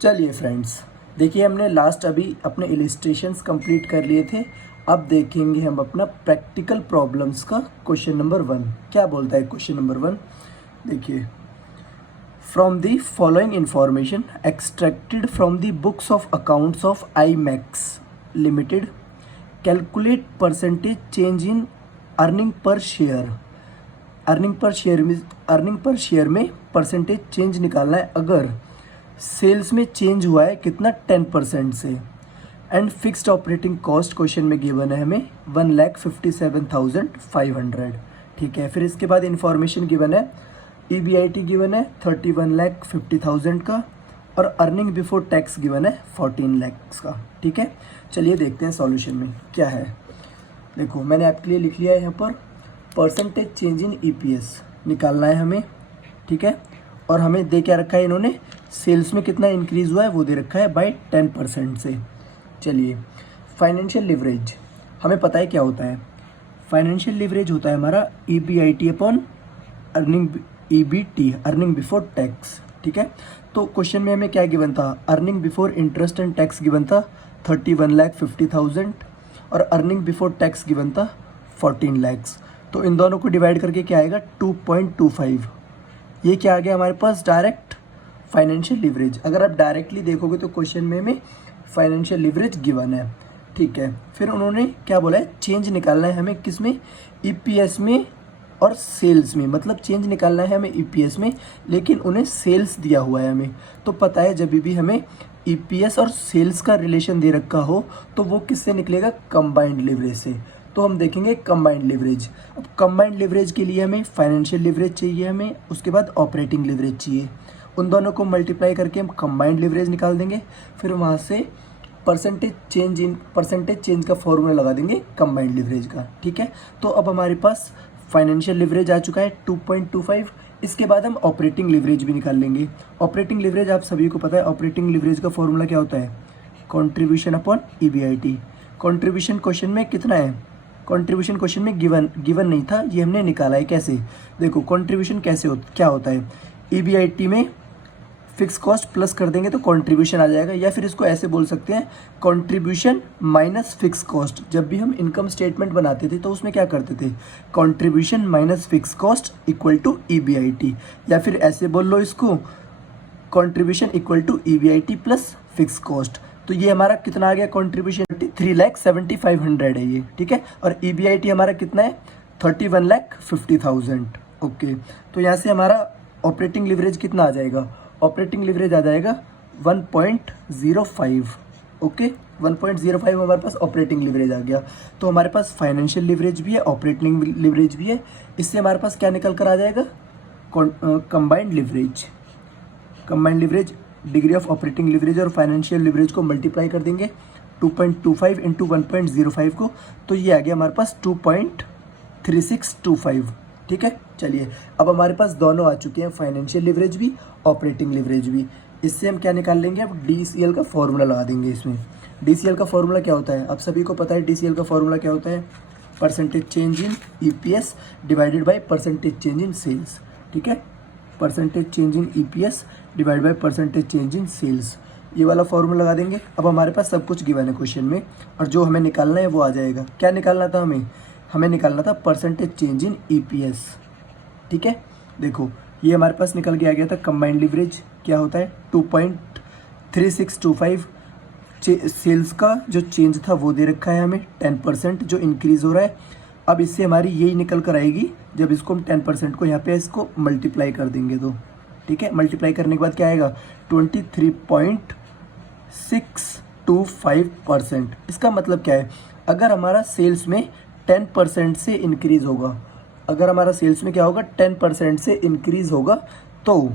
चलिए फ्रेंड्स, देखिए हमने लास्ट अभी अपने इलिस्ट्रेशंस कंप्लीट कर लिए थे। अब देखेंगे हम अपना प्रैक्टिकल प्रॉब्लम्स का क्वेश्चन नंबर 1। क्या बोलता है क्वेश्चन नंबर 1? देखिए, from the following information extracted from the books of accounts of IMAX limited, calculate percentage change in earning per share. Earning per share में परसेंटेज चेंज निकालना है अगर sales में चेंज हुआ है कितना, 10% से। And fixed operating cost question में गिवन है हमें 1,57,500। ठीक है, फिर इसके बाद इंफॉर्मेशन गिवन है, EBIT गिवन है 31,50,000 का, और अर्निंग बिफोर टैक्स गिवन है 14 lakhs का। ठीक है, चलिए देखते हैं सॉल्यूशन में क्या है। देखो, मैंने आपके लिए लिख लिया है यहाँ पर परसेंटेज चेंज इन EPS निकालना है हमें। ठीक है, और हमें दे क्या रखा है इन्होंने, सेल्स में कितना इंक्रीज हुआ है वो दे रखा है बाय 10% से। चलिए, फाइनेंशियल लिवरेज हमें पता है क्या होता है। फाइनेंशियल लिवरेज होता है हमारा EBIT upon earning, EBT earning before tax. ठीक है, तो क्वेश्चन में हमें क्या गिवन था, earning before interest and tax given था 31,50,000 और अर्निंग बिफोर टैक्स गिवन था 14 lakhs। तो इन दोनों को डिवाइड करके क्या आएगा, 2.25। ये क्या आ गया हमारे पास, डायरेक्ट फाइनेंशियल लिवरेज। अगर आप डायरेक्टली देखोगे तो क्वेश्चन में हमें फाइनेंशियल लिवरेज गिवन है। ठीक है, फिर उन्होंने क्या बोला है, चेंज निकालना है हमें किस में, EPS में और सेल्स में। मतलब चेंज निकालना है हमें EPS में, लेकिन उन्हें सेल्स दिया हुआ है हमें। तो पता है जब भी हमें EPS और सेल्स का रिलेशन दे रखा हो तो वो किससे निकलेगा, कंबाइंड लिवरेज से। तो हम देखेंगे कंबाइंड लिवरेज। अब कंबाइंड लिवरेज के लिए हमें फाइनेंशियल लिवरेज चाहिए, हमें उसके बाद ऑपरेटिंग लिवरेज चाहिए। उन दोनों को मल्टीप्लाई करके हम कंबाइंड लिवरेज निकाल देंगे। फिर वहाँ से परसेंटेज चेंज का फॉर्मूला लगा देंगे कंबाइंड लिवरेज का। ठीक है, तो अब हमारे पास फाइनेंशियल लिवरेज आ चुका है 2.25। इसके बाद हम ऑपरेटिंग लिवरेज भी निकाल लेंगे। ऑपरेटिंग लिवरेज आप सभी को पता है, ऑपरेटिंग लिवरेज का फॉर्मूला क्या होता है, contribution upon EBIT। Contribution question में कितना है, कॉन्ट्रीब्यूशन क्वेश्चन में गिवन नहीं था, ये हमने निकाला है। कैसे, देखो कॉन्ट्रीब्यूशन क्या होता है, EBIT में फिक्स कॉस्ट प्लस कर देंगे तो कॉन्ट्रीब्यूशन आ जाएगा, या फिर इसको ऐसे बोल सकते हैं, कॉन्ट्रीब्यूशन माइनस फिक्स कॉस्ट। जब भी हम इनकम स्टेटमेंट बनाते थे तो उसमें क्या करते थे, contribution minus fix cost equal to EBIT, या फिर ऐसे बोल लो इसको, contribution equal to EBIT plus fix cost. तो ये हमारा कितना आ गया, कॉन्ट्रीब्यूशन 3,70,500 है ये। ठीक है, और EBIT हमारा कितना है, 31,50,000। ओके, तो यहाँ से हमारा ऑपरेटिंग लिवरेज कितना आ जाएगा, ऑपरेटिंग लिवरेज आ जाएगा 1.05। ओके, 1.05 हमारे पास ऑपरेटिंग लिवरेज आ गया। तो हमारे पास फाइनेंशियल लिवरेज भी है, ऑपरेटिंग लिवरेज भी है। इससे हमारे पास क्या निकल कर आ जाएगा, combined leverage. Combined leverage degree of operating leverage और फाइनेंशियल लिवरेज को मल्टीप्लाई कर देंगे 2.25 इंटू 1.05 को, तो ये आ गया हमारे पास 2.3625। ठीक है, चलिए अब हमारे पास दोनों आ चुके हैं, फाइनेंशियल लिवरेज भी, ऑपरेटिंग लिवरेज भी। इससे हम क्या निकाल लेंगे, अब DCL का फॉर्मूला लगा देंगे इसमें। DCL का फॉर्मूला क्या होता है, आप सभी को पता है DCL का फॉर्मूला क्या होता है, percentage change in EPS divided by percentage change in sales. ठीक है, percentage change in EPS divide by percentage change in sales, ये वाला फॉर्मूला लगा देंगे। अब हमारे पास सब कुछ गिवन है क्वेश्चन में, और जो हमें निकालना है वो आ जाएगा। क्या निकालना था हमें निकालना था परसेंटेज चेंज इन EPS। ठीक है, देखो ये हमारे पास निकल के आ गया था। कंबाइंड लिवरेज क्या होता है, 2.3625। सेल्स का जो चेंज था वो दे रखा है हमें 10% जो इंक्रीज हो रहा है। अब इससे हमारी यही निकल कर आएगी जब इसको हम 10% को यहाँ पे इसको मल्टीप्लाई कर देंगे तो। ठीक है, मल्टीप्लाई करने के बाद क्या आएगा, 23.625%। इसका मतलब क्या है, अगर हमारा सेल्स में 10% से इंक्रीज होगा, अगर हमारा सेल्स में क्या होगा, 10% से इंक्रीज होगा, तो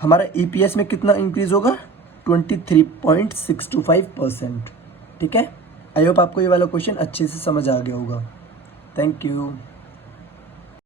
हमारा EPS में कितना इंक्रीज होगा, 23.625%। ठीक है, आई होप आपको ये वाला क्वेश्चन अच्छे से समझ आ गया होगा। Thank you.